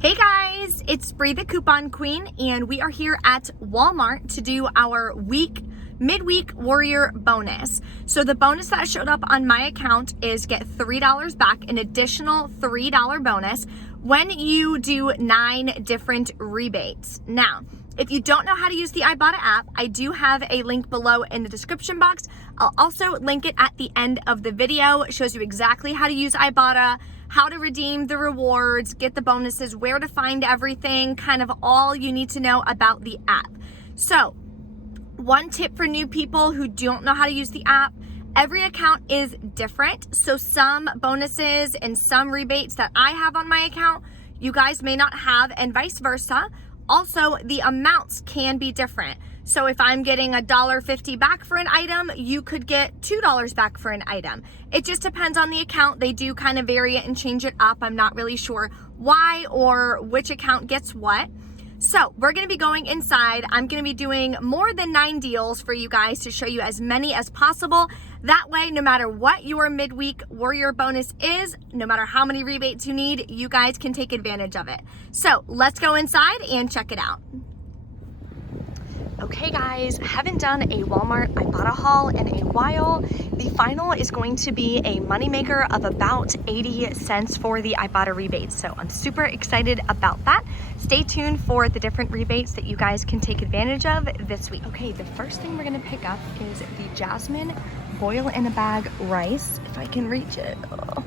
Hey guys, it's Bree the Coupon Queen, and we are here at Walmart to do our midweek warrior bonus. So the bonus that showed up on my account is get $3 back, an additional $3 bonus when you do 9 different rebates. Now, if you don't know how to use the Ibotta app, I do have a link below in the description box. I'll also link it at the end of the video. It shows you exactly how to use Ibotta, how to redeem the rewards, get the bonuses, where to find everything, kind of all you need to know about the app. So, one tip for new people who don't know how to use the app, every account is different. So some bonuses and some rebates that I have on my account, you guys may not have, and vice versa. Also, the amounts can be different. So if I'm getting $1.50 back for an item, you could get $2 back for an item. It just depends on the account. They do kind of vary it and change it up. I'm not really sure why or which account gets what. So we're gonna be going inside. I'm gonna be doing more than 9 deals for you guys to show you as many as possible. That way, no matter what your midweek warrior bonus is, no matter how many rebates you need, you guys can take advantage of it. So let's go inside and check it out. Okay guys, haven't done a Walmart Ibotta haul in a while. The final is going to be a moneymaker of about 80 cents for the Ibotta rebates. So I'm super excited about that. Stay tuned for the different rebates that you guys can take advantage of this week. Okay, the first thing we're gonna pick up is the Jasmine boil in a bag rice, if I can reach it. Oh.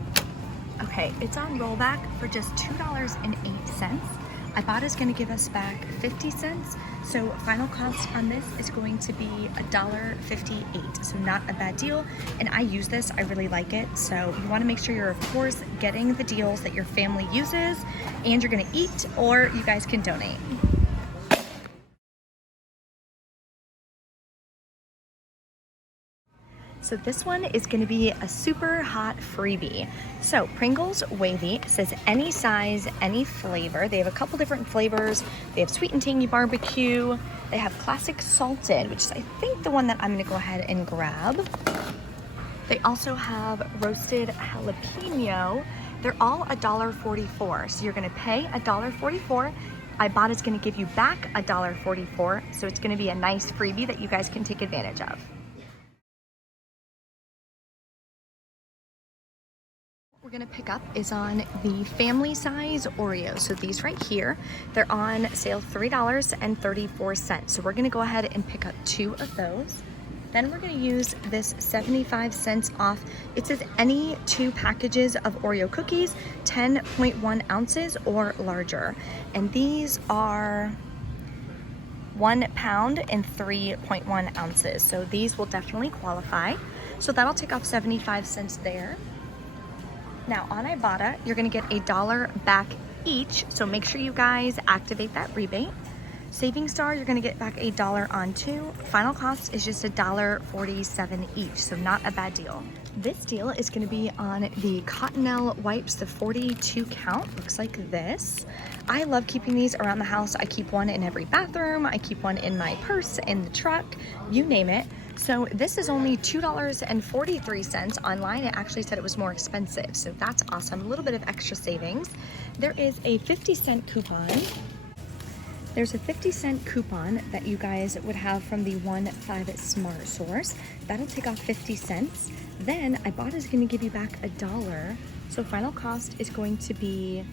Okay, it's on rollback for just $2.08. Ibotta is going to give us back 50 cents, so final cost on this is going to be $1.58, so not a bad deal. And I use this, I really like it, so you want to make sure you're of course getting the deals that your family uses and you're going to eat, or you guys can donate. So this one is going to be a super hot freebie. So Pringles Wavy says any size, any flavor. They have a couple different flavors. They have sweet and tangy barbecue. They have classic salted, which is I think the one that I'm going to go ahead and grab. They also have roasted jalapeno. They're all $1.44. So you're going to pay $1.44. Ibotta is going to give you back $1.44. So it's going to be a nice freebie that you guys can take advantage of. We're gonna pick up is on the family size Oreos. So these right here, they're on sale $3.34. So we're gonna go ahead and pick up 2 of those. Then we're gonna use this 75 cents off. It says any 2 packages of Oreo cookies, 10.1 ounces or larger. And these are 1 pound and 3.1 ounces. So these will definitely qualify. So that'll take off 75 cents there. Now on Ibotta, you're gonna get $1 back each, so make sure you guys activate that rebate. Saving Star, you're gonna get back $1 on 2. Final cost is just $1.47 each, so not a bad deal. This deal is gonna be on the Cottonelle wipes, the 42 count, looks like this. I love keeping these around the house. I keep one in every bathroom, I keep one in my purse, in the truck, you name it. So this is only $2.43. Online it actually said it was more expensive, so that's awesome. A little bit of extra savings. There is a 50-cent coupon. There's a 50-cent coupon that you guys would have from the 1.5 Smart Source. That'll take off 50 cents. Then Ibotta is going to give you back $1. So final cost is going to be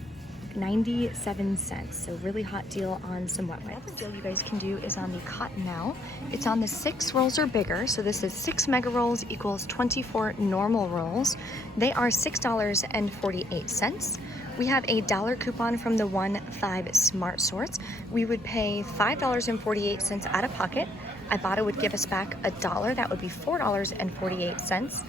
97 cents. So really hot deal on some wet wipes. Another deal you guys can do is on the Cottonelle. It's on the 6 rolls or bigger. So this is 6 mega rolls equals 24 normal rolls. They are $6.48. We have a $1 coupon from the 1.5 Smart Source. We would pay $5.48 out of pocket. Ibotta would give us back $1. That would be $4.48.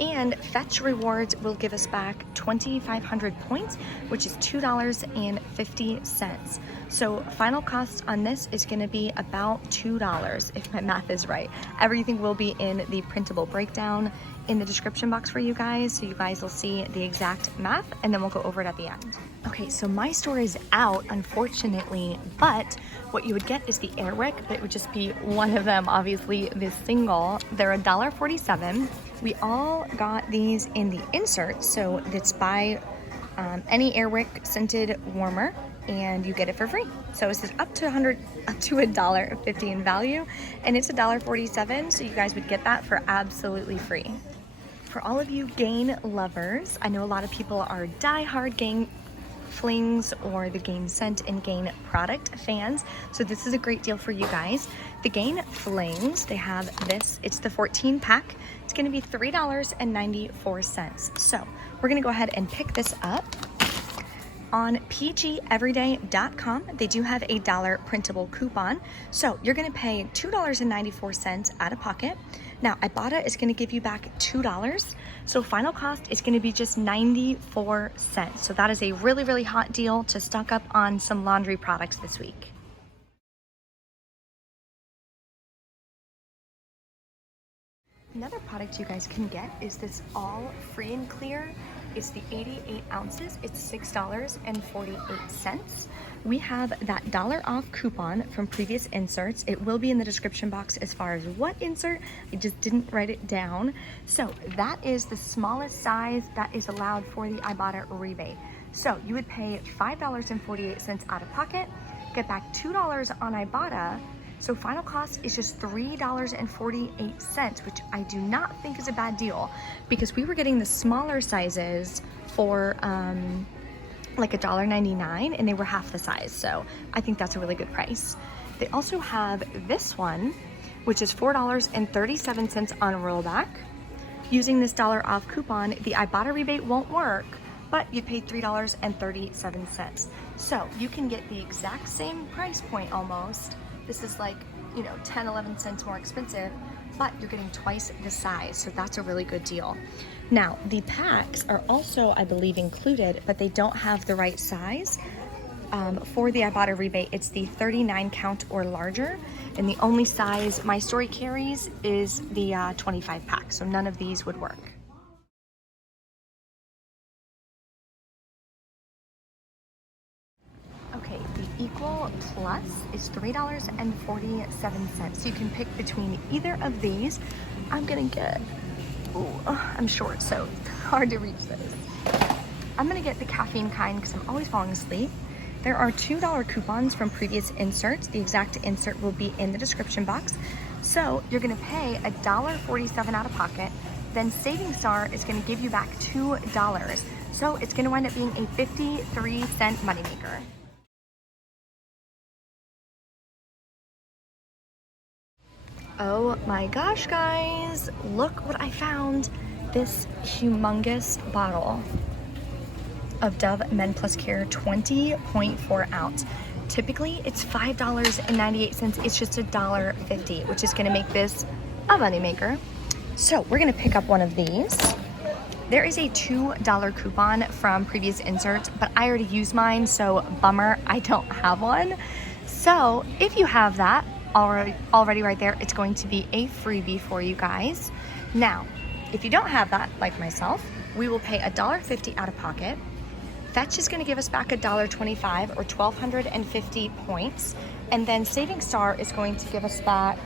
And Fetch Rewards will give us back 2,500 points, which is $2.50. So final cost on this is going to be about $2, if my math is right. Everything will be in the Printable Breakdown in the description box for you guys, so you guys will see the exact math, and then we'll go over it at the end. Okay, so my store is out, unfortunately, but what you would get is the Airwick, but it would just be one of them, obviously, this single. They're $1.47. We all got these in the insert, so it's by any Airwick scented warmer. and you get it for free. So it says up to $1.50 in value, and it's $1.47, so you guys would get that for absolutely free. For all of you Gain lovers, I know a lot of people are die-hard Gain flings or the Gain scent and Gain product fans, so this is a great deal for you guys. The Gain flings, they have this, it's the 14 pack. It's going to be $3.94. So we're going to go ahead and pick this up on pgeveryday.com. They do have a $1 printable coupon, so you're going to pay $2.94 out of pocket. Now Ibotta is going to give you back $2, so final cost is going to be just 94 cents. So that is a really, really hot deal to stock up on some laundry products this week. Another product you guys can get is this all free and clear. It's the 88 ounces. It's $6.48. We have that $1 off coupon from previous inserts. It will be in the description box as far as what insert. I just didn't write it down. So that is the smallest size that is allowed for the Ibotta rebate. So you would pay $5.48 out of pocket, get back $2 on Ibotta. So final cost is just $3.48, which I do not think is a bad deal, because we were getting the smaller sizes for like $1.99 and they were half the size. So I think that's a really good price. They also have this one, which is $4.37 on a rollback. Using this $1 off coupon, the Ibotta rebate won't work, but you paid $3.37. So you can get the exact same price point almost. This is like, 10, 11 cents more expensive, but you're getting twice the size. So that's a really good deal. Now, the packs are also, I believe, included, but they don't have the right size. For the Ibotta rebate, it's the 39 count or larger. And the only size my store carries is the 25 pack. So none of these would work. Okay, the Equal Plus is $3.47. So you can pick between either of these. I'm gonna get, I'm short, so it's hard to reach this. I'm gonna get the caffeine kind because I'm always falling asleep. There are $2 coupons from previous inserts. The exact insert will be in the description box. So you're gonna pay $1.47 out of pocket. Then Saving Star is gonna give you back $2. So it's gonna wind up being a 53-cent moneymaker. Oh my gosh, guys, look what I found. This humongous bottle of Dove Men Plus Care 20.4 ounce. Typically it's $5.98. It's just $1.50, which is gonna make this a moneymaker. So we're gonna pick up one of these. There is a $2 coupon from previous inserts, but I already used mine, so bummer, I don't have one. So if you have that already right there, it's going to be a freebie for you guys. Now, if you don't have that, like myself, we will pay $1.50 out of pocket. Fetch is going to give us back $1.25 or 1,250 points, and then Saving Star is going to give us back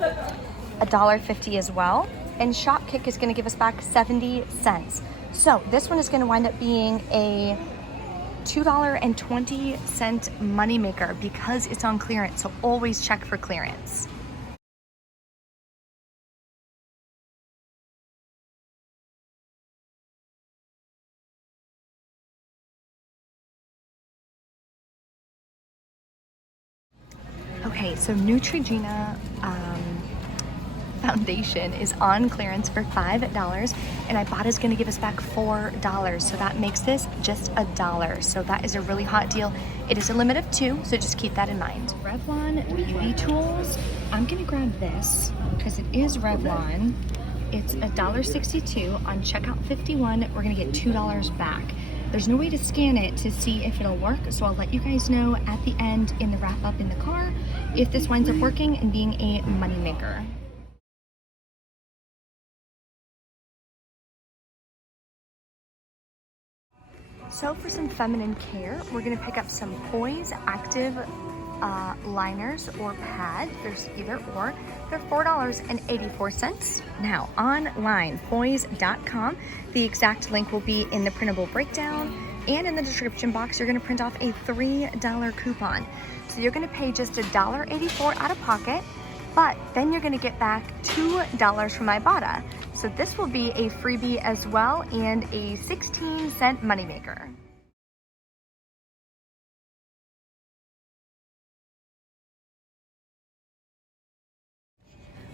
$1.50 as well, and Shopkick is going to give us back 70 cents. So this one is going to wind up being a $2.20 moneymaker because it's on clearance, so always check for clearance. Okay, so Neutrogena foundation is on clearance for $5, and Ibotta's going to give us back $4, so that makes this just $1. So that is a really hot deal. It is a limit of 2, so just keep that in mind. Revlon Beauty Tools. I'm going to grab this because it is Revlon. It's $1.62 on checkout 51. We're going to get $2 back. There's no way to scan it to see if it'll work, so I'll let you guys know at the end in the wrap up in the car if this winds up working and being a moneymaker. So for some feminine care, we're gonna pick up some Poise Active liners or pads. There's either or. They're $4.84. Now online, poise.com. The exact link will be in the Printable Breakdown. And in the description box, you're gonna print off a $3 coupon. So you're gonna pay just $1.84 out of pocket, but then you're gonna get back $2 from Ibotta. So this will be a freebie as well and a 16-cent moneymaker.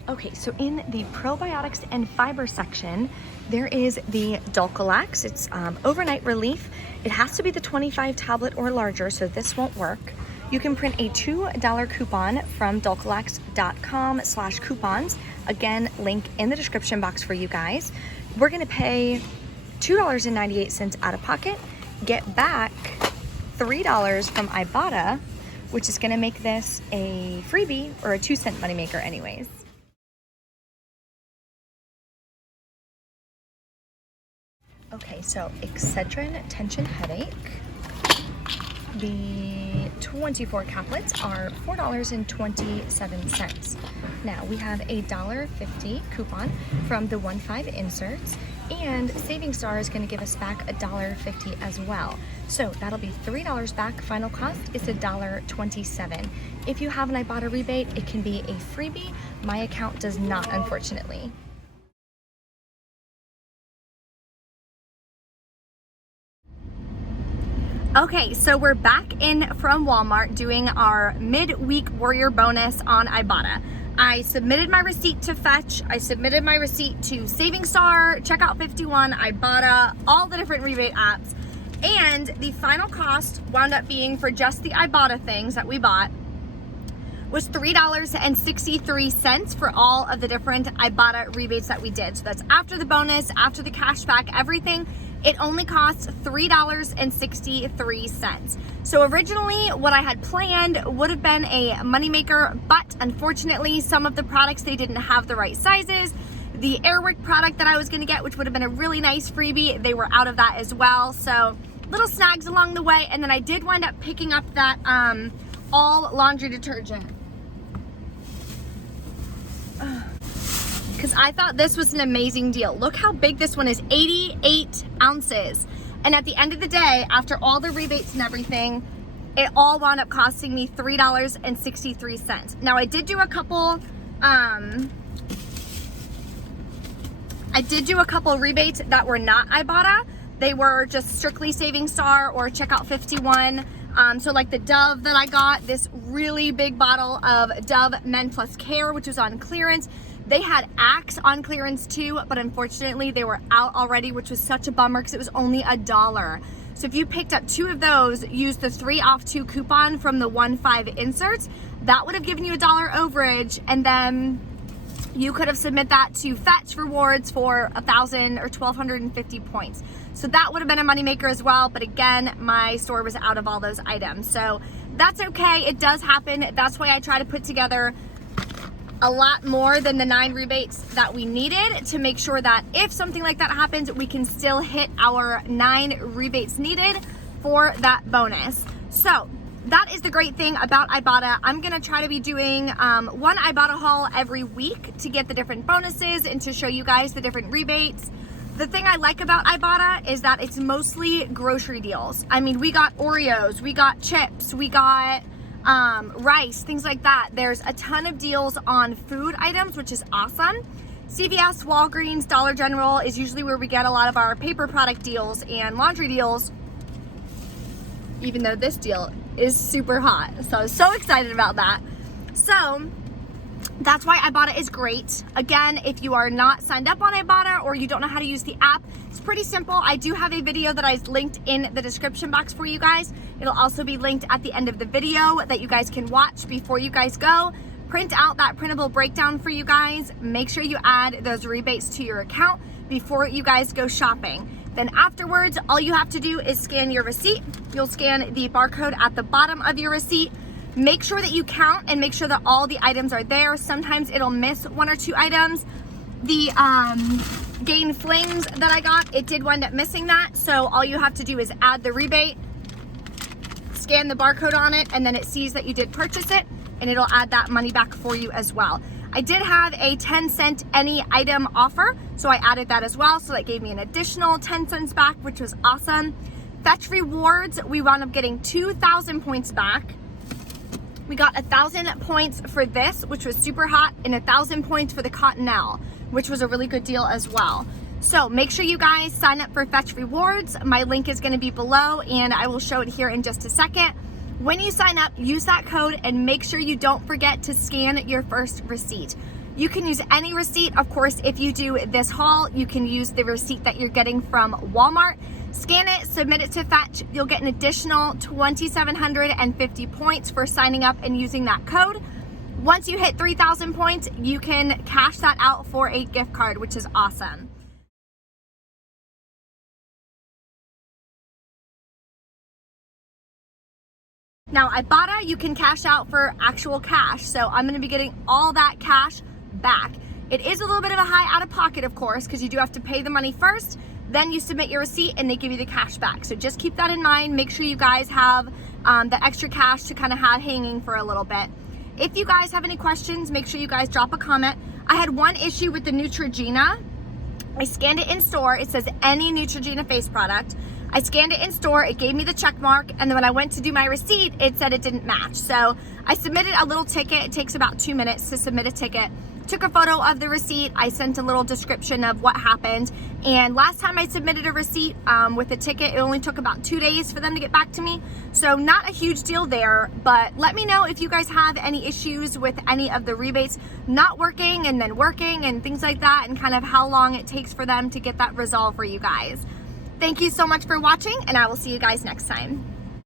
Okay, so in the probiotics and fiber section, there is the Dulcolax. It's overnight relief. It has to be the 25 tablet or larger, so this won't work. You can print a $2 coupon from dulcolax.com/coupons. Again, link in the description box for you guys. We're gonna pay $2.98 out of pocket, get back $3 from Ibotta, which is gonna make this a freebie or a 2-cent moneymaker anyways. Okay, so Excedrin tension headache. The 24 caplets are $4.27. Now we have a $1.50 coupon from the 1.5 inserts, and Saving Star is going to give us back $1.50 as well. So that'll be $3 back. Final cost is $1.27. If you have an Ibotta rebate, it can be a freebie. My account does not, unfortunately. Okay, so we're back in from Walmart doing our midweek warrior bonus on Ibotta. I submitted my receipt to Fetch, I submitted my receipt to Saving Star, Checkout 51, Ibotta, all the different rebate apps, and the final cost wound up being for just the Ibotta things that we bought was $3.63 for all of the different Ibotta rebates that we did. So that's after the bonus, after the cashback, everything. It only costs $3.63. So originally what I had planned would have been a moneymaker, but unfortunately some of the products, they didn't have the right sizes. The Airwick product that I was gonna get, which would have been a really nice freebie, they were out of that as well. So little snags along the way. And then I did wind up picking up that all laundry detergent. Because I thought this was an amazing deal. Look how big this one is, 88 ounces. And at the end of the day, after all the rebates and everything, it all wound up costing me $3.63. Now I did do a couple, rebates that were not Ibotta. They were just strictly Saving Star or Checkout 51. So like the Dove that I got, this really big bottle of Dove Men Plus Care, which was on clearance. They had Axe on clearance too, but unfortunately they were out already, which was such a bummer because it was only $1. So if you picked up 2 of those, used the 3 off 2 coupon from the 1.5 inserts, that would have given you $1 overage, and then you could have submit that to Fetch Rewards for 1,000 or 1,250 points. So that would have been a moneymaker as well, but again, my store was out of all those items. So that's okay, it does happen. That's why I try to put together a lot more than the 9 rebates that we needed to make sure that if something like that happens, we can still hit our 9 rebates needed for that bonus. So that is the great thing about Ibotta. I'm gonna try to be doing one Ibotta haul every week to get the different bonuses and to show you guys the different rebates. The thing I like about Ibotta is that it's mostly grocery deals. I mean, we got Oreos, we got chips, we got rice, things like that. There's a ton of deals on food items, which is awesome. CVS, Walgreens, Dollar General is usually where we get a lot of our paper product deals and laundry deals, even though this deal is super hot. So I was so excited about that. So that's why Ibotta is great. Again, if you are not signed up on Ibotta or you don't know how to use the app, it's pretty simple. I do have a video that I linked in the description box for you guys. It'll also be linked at the end of the video that you guys can watch before you guys go. Print out that printable breakdown for you guys. Make sure you add those rebates to your account before you guys go shopping. Then afterwards, all you have to do is scan your receipt. You'll scan the barcode at the bottom of your receipt. Make sure that you count and make sure that all the items are there. Sometimes it'll miss 1 or 2 items. The Gain Flings that I got, it did wind up missing that. So all you have to do is add the rebate, scan the barcode on it, and then it sees that you did purchase it, and it'll add that money back for you as well. I did have a 10-cent any item offer, so I added that as well. So that gave me an additional 10 cents back, which was awesome. Fetch rewards, we wound up getting 2,000 points back. We got 1,000 points for this, which was super hot, and 1,000 points for the Cottonelle, which was a really good deal as well. So make sure you guys sign up for Fetch Rewards. My link is gonna be below, and I will show it here in just a second. When you sign up, use that code and make sure you don't forget to scan your first receipt. You can use any receipt. Of course, if you do this haul, you can use the receipt that you're getting from Walmart. Scan it, submit it to Fetch. You'll get an additional 2,750 points for signing up and using that code. Once you hit 3,000 points, you can cash that out for a gift card, which is awesome. Now, Ibotta, you can cash out for actual cash. So I'm gonna be getting all that cash back. It is a little bit of a high out of pocket, of course, because you do have to pay the money first, then you submit your receipt and they give you the cash back. So just keep that in mind. Make sure you guys have the extra cash to kind of have hanging for a little bit. If you guys have any questions, make sure you guys drop a comment. I had one issue with the Neutrogena. I scanned it in store. It says any Neutrogena face product. I scanned it in store, it gave me the check mark, and then when I went to do my receipt, it said it didn't match. So I submitted a little ticket. It takes about 2 minutes to submit a ticket. Took a photo of the receipt. I sent a little description of what happened. And last time I submitted a receipt with a ticket, it only took about 2 days for them to get back to me. So not a huge deal there, but let me know if you guys have any issues with any of the rebates not working and then working and things like that, and kind of how long it takes for them to get that resolved for you guys. Thank you so much for watching, and I will see you guys next time.